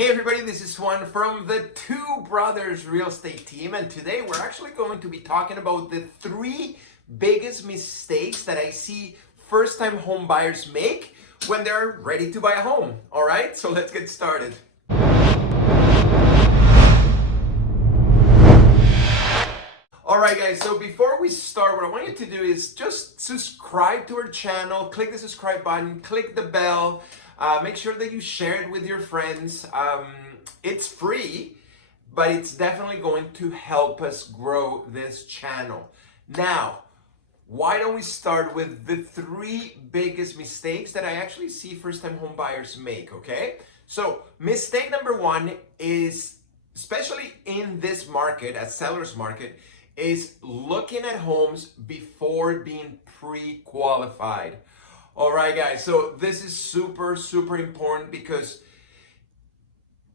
Hey everybody, this is Juan from the Two Brothers Real Estate team, and today we're actually going to be talking about the three biggest mistakes that I see first-time home buyers make when they're ready to buy a home. All right, so let's get started. All right guys, so before we start, what I want you to do is just subscribe to our channel, click the subscribe button, click the bell, make sure that you share it with your friends. It's free, but it's definitely going to help us grow this channel. Now, why don't we start with the three biggest mistakes that I actually see first-time home buyers make, okay? So mistake number one is, especially in this market, a seller's market, is looking at homes before being pre-qualified. All right, guys, so this is super important because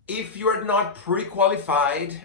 if you're not pre-qualified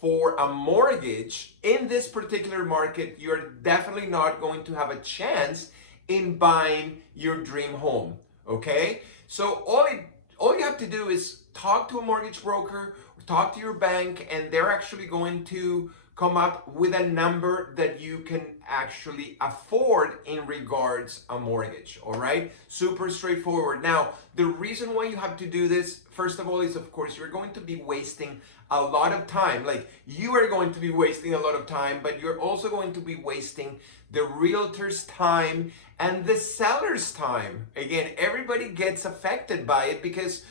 for a mortgage in this particular market, you're definitely not going to have a chance in buying your dream home, okay? So all you have to do is talk to a mortgage broker, talk to your bank, and they're actually going to come up with a number that you can actually afford in regards a mortgage. All right, super straightforward. Now, the reason why you have to do this, first of all, is of course you're going to be wasting a lot of time. Like, you are going to be wasting a lot of time, but you're also going to be wasting the realtor's time and the seller's time. Again, everybody gets affected by it because,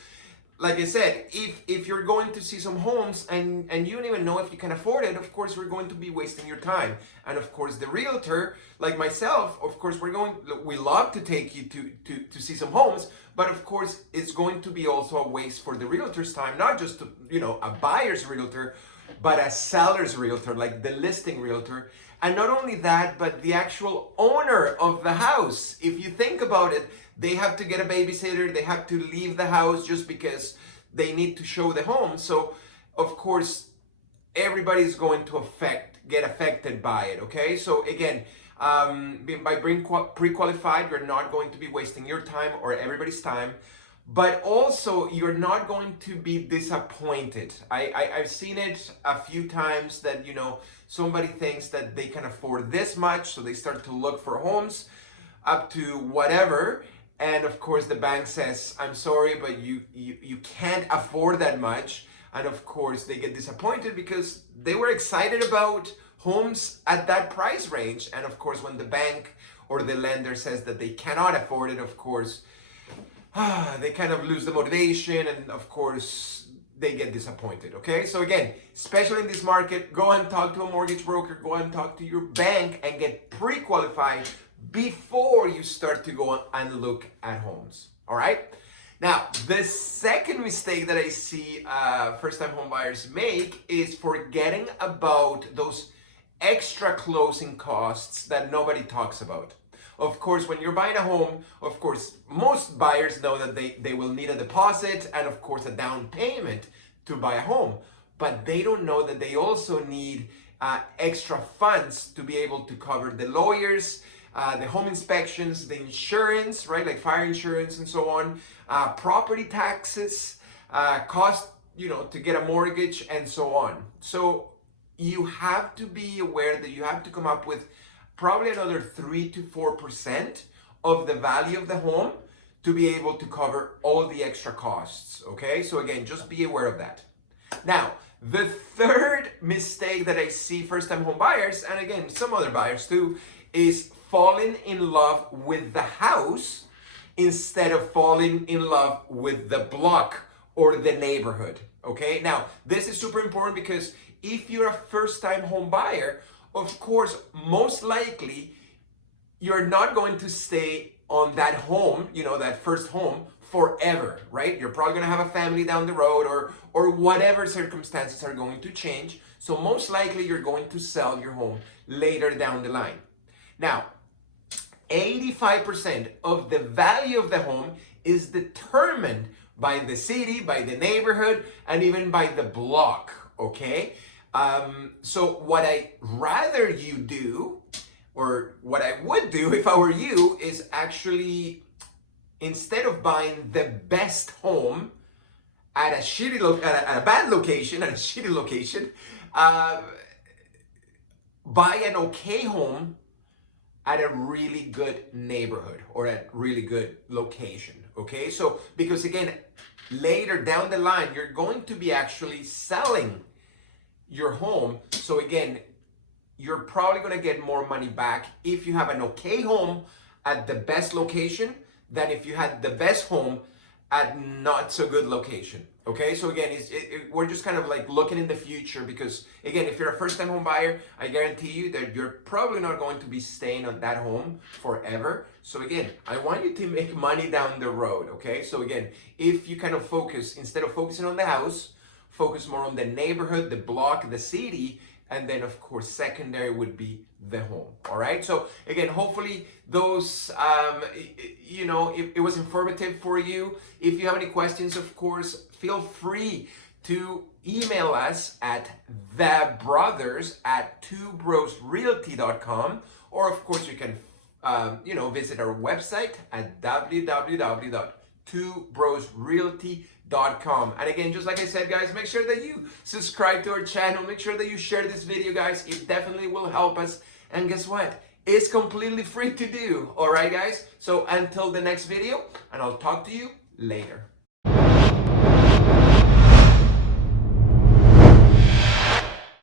like I said, if you're going to see some homes and you don't even know if you can afford it, of course, we're going to be wasting your time. And of course, the realtor, like myself, of course, we love to take you to see some homes, but of course, it's going to be also a waste for the realtor's time, not just a buyer's realtor, but a seller's realtor, like the listing realtor. And not only that, but the actual owner of the house. If you think about it, they have to get a babysitter, they have to leave the house just because they need to show the home. So, of course, everybody's going to get affected by it, okay? So again, by being pre-qualified, you're not going to be wasting your time or everybody's time, but also you're not going to be disappointed. I've seen it a few times that, somebody thinks that they can afford this much, so they start to look for homes up to whatever. And of course, the bank says, I'm sorry, but you can't afford that much. And of course, they get disappointed because they were excited about homes at that price range. And of course, when the bank or the lender says that they cannot afford it, of course, they kind of lose the motivation. And of course, they get disappointed, okay? So again, especially in this market, go and talk to a mortgage broker, go and talk to your bank and get pre-qualified before you start to go and look at homes. All right. Now, the second mistake that I see first-time home buyers make is forgetting about those extra closing costs that nobody talks about. Of course, when you're buying a home, of course, most buyers know that they will need a deposit and of course a down payment to buy a home, but they don't know that they also need extra funds to be able to cover the lawyers, the home inspections, the insurance, right, like fire insurance and so on, property taxes, cost, to get a mortgage and so on. So you have to be aware that you have to come up with probably another 3 to 4% of the value of the home to be able to cover all the extra costs, okay? So again, just be aware of that. Now, the third mistake that I see first-time home buyers, and again, some other buyers too, is falling in love with the house instead of falling in love with the block or the neighborhood, okay? Now, this is super important because if you're a first-time home buyer, of course, most likely, you're not going to stay on that home, that first home forever, right? You're probably gonna have a family down the road or whatever circumstances are going to change. So most likely you're going to sell your home later down the line. Now, 85% of the value of the home is determined by the city, by the neighborhood, and even by the block, okay? So what I rather you do, or what I would do if I were you, is actually, instead of buying the best home at a at a bad location, at a shitty location, buy an okay home at a really good neighborhood or at really good location. Okay, so because again, later down the line, you're going to be actually selling your home. So again, you're probably going to get more money back if you have an okay home at the best location than if you had the best home at not so good location. Okay, so again, we're just kind of like looking in the future, because again, if you're a first-time home buyer, I guarantee you that you're probably not going to be staying on that home forever. So again, I want you to make money down the road. Okay, so again, if you kind of focus, instead of focusing on the house, focus more on the neighborhood, the block, the city, and then of course secondary would be the home. All right, so again, hopefully those it was informative for you. If you have any questions, of course, feel free to email us at thebrothers@twobrosrealty.com, or of course you can visit our website at www.twobrosrealty.com. And again, just like I said, guys, make sure that you subscribe to our channel. Make sure that you share this video, guys. It definitely will help us. And guess what? It's completely free to do. All right, guys? So until the next video, and I'll talk to you later.